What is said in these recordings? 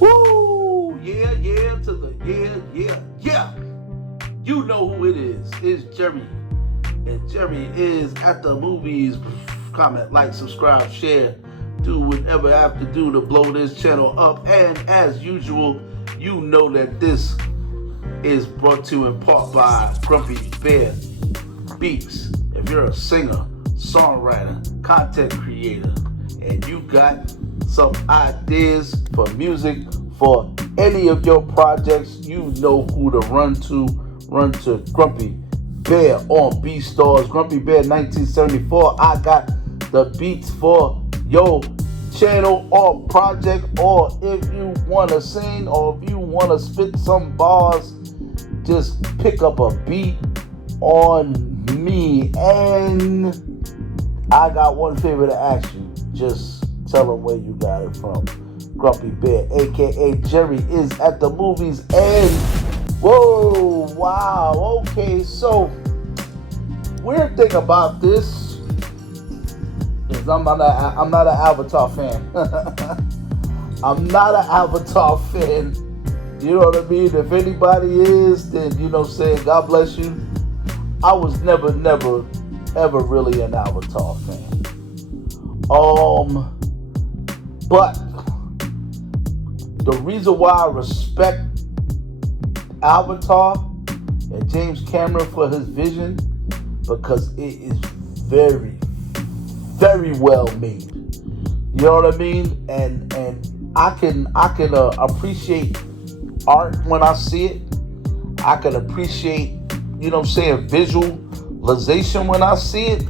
Woo! Yeah, yeah, to the yeah, yeah, yeah. You know who it is. It's Jerry. And Jerry is at the movies. Comment, like, subscribe, share. Do whatever I have to do to blow this channel up. And as usual, you know that this is brought to you in part by Grumpy Bear Beats. If you're a singer, songwriter, content creator, and you got some ideas for music for any of your projects, you know who to run to. Run to Grumpy Bear on BeatStars. Grumpy Bear 1974. I got the beats for your channel or project, or if you want to sing or if you want to spit some bars, just pick up a beat on me. And I got one favor to ask you. Just tell them where you got it from. Grumpy Bear, aka Jerry, is at the movies. And whoa, wow, okay, so weird thing about this is I'm not an Avatar fan. I'm not an Avatar fan. You know what I mean? If anybody is, then you know, saying God bless you. I was never, ever really an Avatar fan. But the reason why I respect Avatar and James Cameron for his vision, because it is very, very well made. You know what I mean? And I can appreciate art when I see it. I can appreciate, you know what I'm saying, visualization when I see it.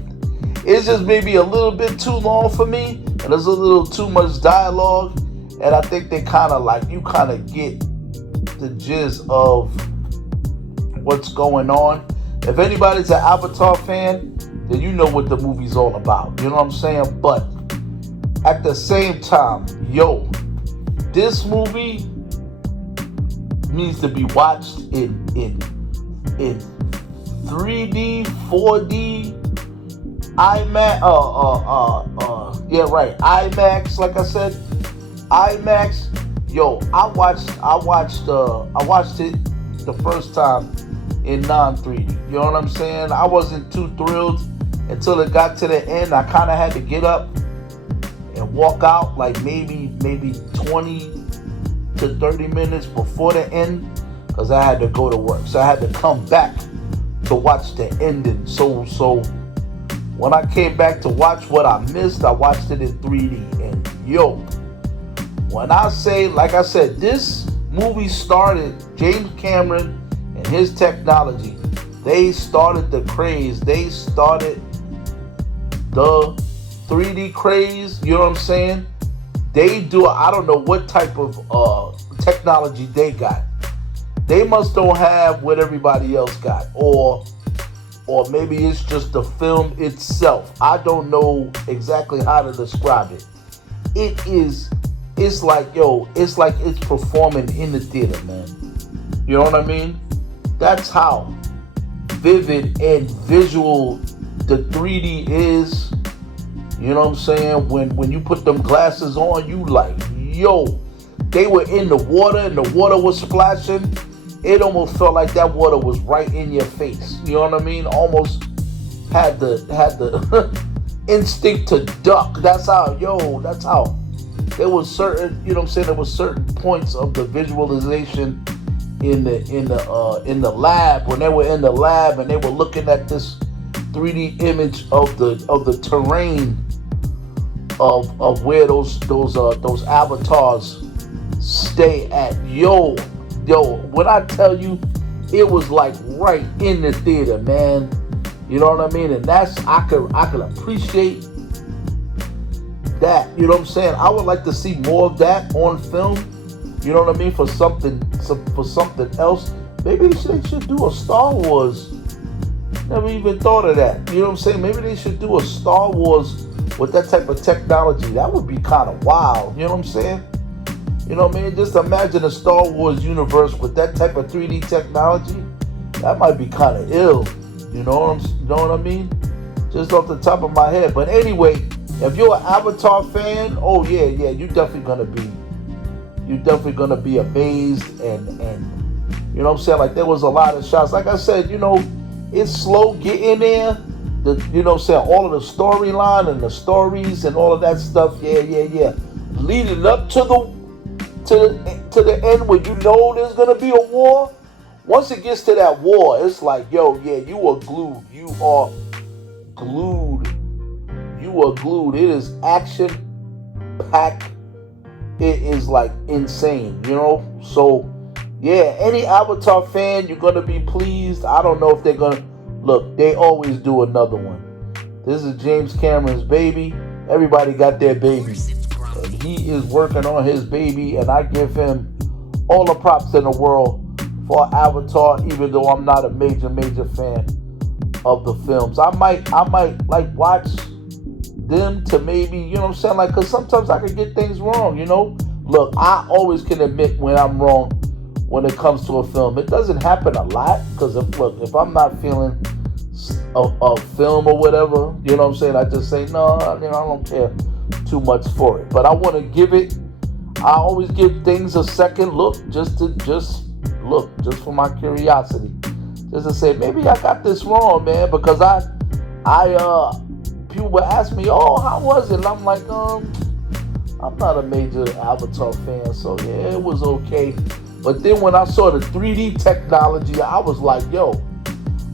It's just maybe a little bit too long for me, and there's a little too much dialogue, and I think they kind of like, you kind of get the gist of what's going on. If anybody's an Avatar fan, then you know what the movie's all about. You know what I'm saying? But at the same time, this movie needs to be watched in 3D, 4D, IMAX, IMAX, like I said, IMAX. I watched it the first time in non-3D. You know what I'm saying? I wasn't too thrilled until it got to the end. I kind of had to get up and walk out like maybe 20 to 30 minutes before the end, because I had to go to work. So I had to come back to watch the ending. So when I came back to watch what I missed, I watched it in 3D. And when I say, like I said, this movie started, James Cameron and his technology, they started the craze. They started the 3D craze, you know what I'm saying? They do, I don't know what type of technology they got. They must don't have what everybody else got. Or maybe it's just the film itself. I don't know exactly how to describe it. It's like it's performing in the theater, man. You know what I mean? That's how vivid and visual the 3D is. You know what I'm saying? When you put them glasses on, you like, they were in the water and the water was splashing. It almost felt like that water was right in your face. You know what I mean? Almost had the instinct to duck. That's how there was certain, you know what I'm saying, there was certain points of the visualization in the lab, when they were in the lab and they were looking at this 3D image of the terrain of where those avatars stay at. When I tell you, it was like right in the theater, man. You know what I mean? And that's, I could appreciate that. You know what I'm saying? I would like to see more of that on film. You know what I mean? For something else. Maybe they should do a Star Wars. Never even thought of that. You know what I'm saying? Maybe they should do a Star Wars with that type of technology. That would be kind of wild. You know what I'm saying? You know what I mean? Just imagine a Star Wars universe with that type of 3D technology. That might be kind of ill. You know what I mean? Just off the top of my head. But anyway, if you're an Avatar fan, oh yeah, you're definitely gonna be you're definitely gonna be amazed. And you know what I'm saying? Like, there was a lot of shots. Like I said, it's slow getting there. You know what I'm saying? All of the storyline and the stories and all of that stuff. Yeah. Leading up to the end, when you know there's gonna be a war. Once it gets to that war, it's like, yo, yeah, you are glued. You are glued. It is action packed. It is like insane, So, yeah, any Avatar fan, you're gonna be pleased. I don't know if they're gonna look. They always do another one. This is James Cameron's baby. Everybody got their baby, and he is working on his baby. And I give him all the props in the world for Avatar, even though I'm not a major fan of the films. I might like watch them to maybe, like, because sometimes I can get things wrong, Look, I always can admit when I'm wrong when it comes to a film. It doesn't happen a lot, because if I'm not feeling a film or whatever, I just say, no, I don't care too much for it. But I want to give it, I always give things a second look, just for my curiosity. Just to say, maybe I got this wrong, man, because people would ask me, oh, how was it? And I'm like, I'm not a major Avatar fan, so yeah, it was okay. But then when I saw the 3D technology, I was like, yo,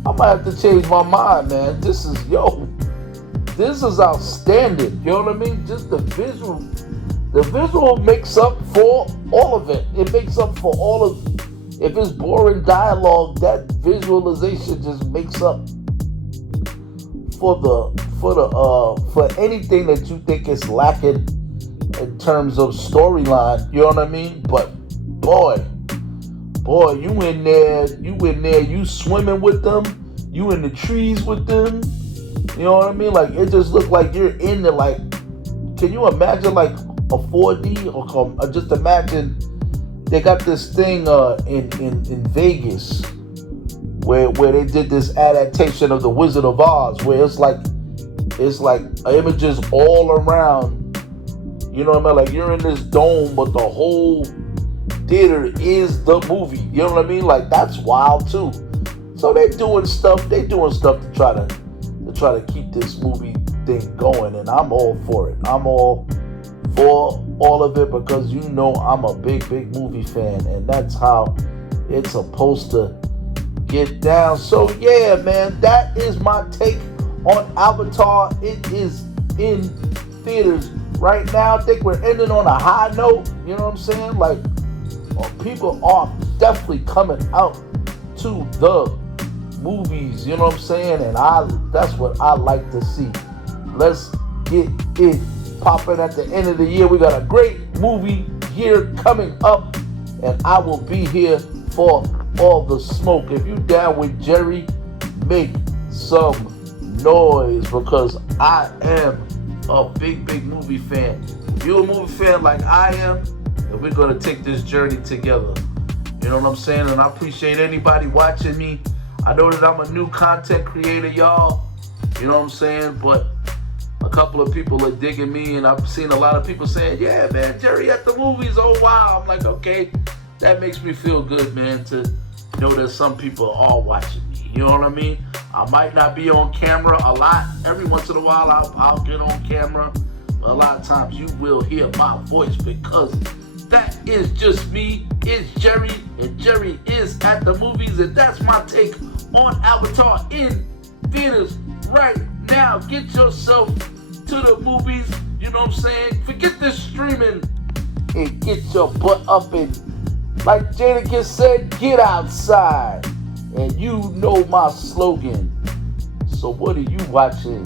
I might have to change my mind, man. This is outstanding. You know what I mean? Just the visual makes up for all of it. It makes up for all of, if it's boring dialogue, that visualization just makes up for anything that you think is lacking in terms of storyline. You know what I mean? But boy, you in there, you swimming with them, you in the trees with them. You know what I mean? Like, it just looked like you're in there. Like, can you imagine like a 4D or just imagine they got this thing in Vegas where they did this adaptation of The Wizard of Oz, where it's like images all around. You know what I mean? Like, you're in this dome, but the whole theater is the movie. You know what I mean? Like, that's wild too. So they're doing stuff to try to keep this movie thing going, and I'm all for it. I'm all for all of it, because I'm a big movie fan, and that's how it's supposed to get down. So yeah, man, that is my take on Avatar. It is in theaters right now. I think we're ending on a high note. You know what I'm saying? Like, people are definitely coming out to the movies. You know what I'm saying? And that's what I like to see. Let's get it popping at the end of the year. We got a great movie year coming up, and I will be here for all the smoke. If you down with Jerry, make some noise, because I am a big movie fan. If you're a movie fan like I am, then we're gonna take this journey together. You know what I'm saying? And I appreciate anybody watching me. I know that I'm a new content creator, y'all. You know what I'm saying? But a couple of people are digging me, and I've seen a lot of people saying, yeah, man, Jerry at the movies, oh wow. I'm like, okay, that makes me feel good, man, to know that some people are watching me. You know what I mean? I might not be on camera a lot. Every once in a while, I'll get on camera. But a lot of times you will hear my voice, because that is just me. It's Jerry, and Jerry is at the movies, and that's my take on Avatar in theaters right now. Get yourself to the movies. You know what I'm saying? Forget this streaming and get your butt up, and like Jadakiss said, get outside. And you know my slogan. So what are you watching?